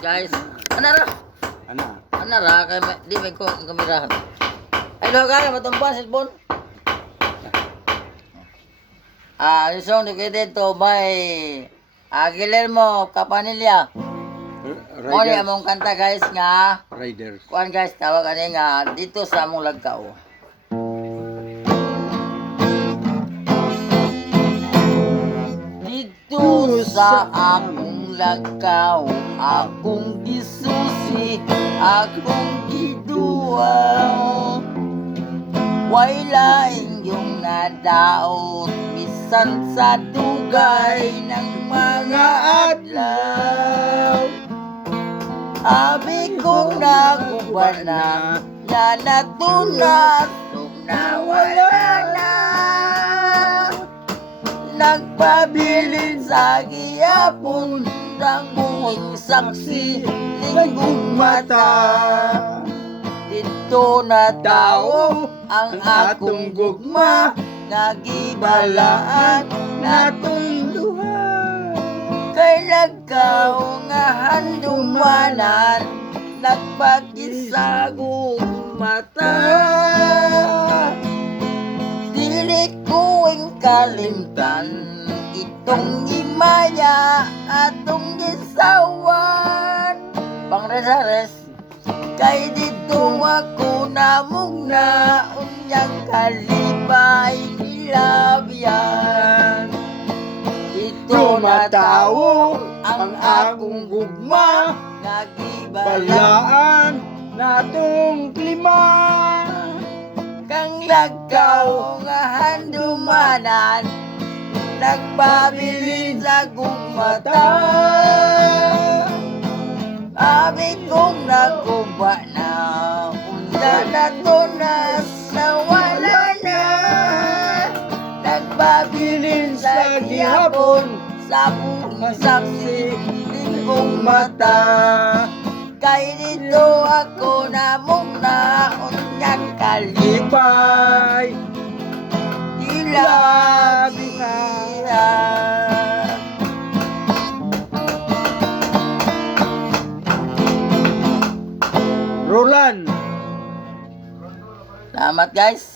guys. Ana ra. Ana ra kay di may ko kamerahan. Ay do kaya matumpan cellphone. Isong dito may Guillermo Capanilla. Mo ni among kanta guys nga Riders. kuan guys tawag ani nga dito sa among Lagkaw. Dito sa akong Lagkaw, akong gisusi, akong giduwa. Way laing yung nadaot bisan sa dugay ng mga adlaw. Abi kong nagubana na natunas nawala na. Nagpabilin sa giyapon ng buwing saksi linggong mata. Dito na tao ang akong gugma, nagibalaan natong duha. Kay Lagkaw nga handumanan, nagpakisagong mata. Dili ko ang kalimtan, itong imaya atong gisawan. Pangresares, kay dito ako namugna, unyang kalipay nilabyan. Dito na tao ang akong gugma, nagibalaan natong klima. kang Lagkaw nga handumanan, nagpabilin sa gugmata. Abi kong nakuba na, unya natunas nawala na. Nagpabilin sa gihapon, sa buong saksi linggong mata. Kay dito ako namugna, unyang kalipay ilabihan. Roland. Salamat guys.